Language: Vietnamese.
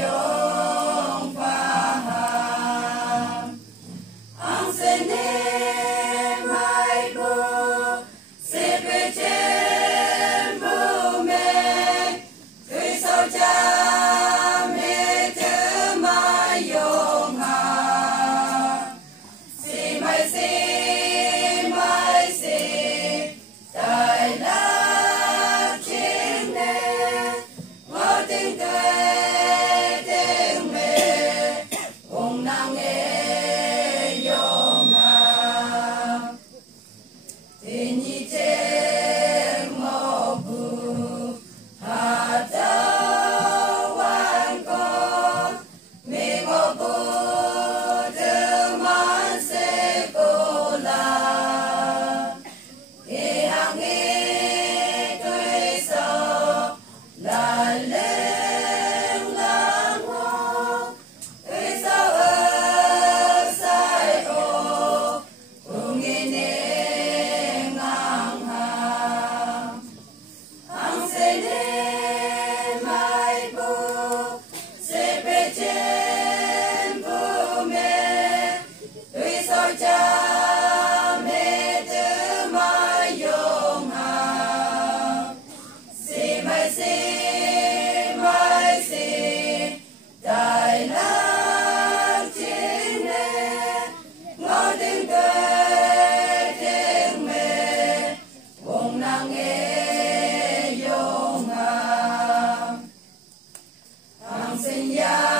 yong paham ang sene mai bo sepe chen bo me tui sao cha me te mai yong ha si mai tai la chen ne ngõ tình tình mê ông nàng nghe yong ha tình nhị trên ngõ bu hà tao quan con mi ngõ bu từ man se cô la e hàng nghe tôi sao la lên la ngô tôi sao ở sai ô cùng nghe nè ngang hàng hàng sẽ nè mai bố sẽ về trên bố mẹ tôi sao cha mẹ từ mai yong ha si mai tai la chen ne ngõ tình tình mê ông nàng nghe yong ha hàng sinh ya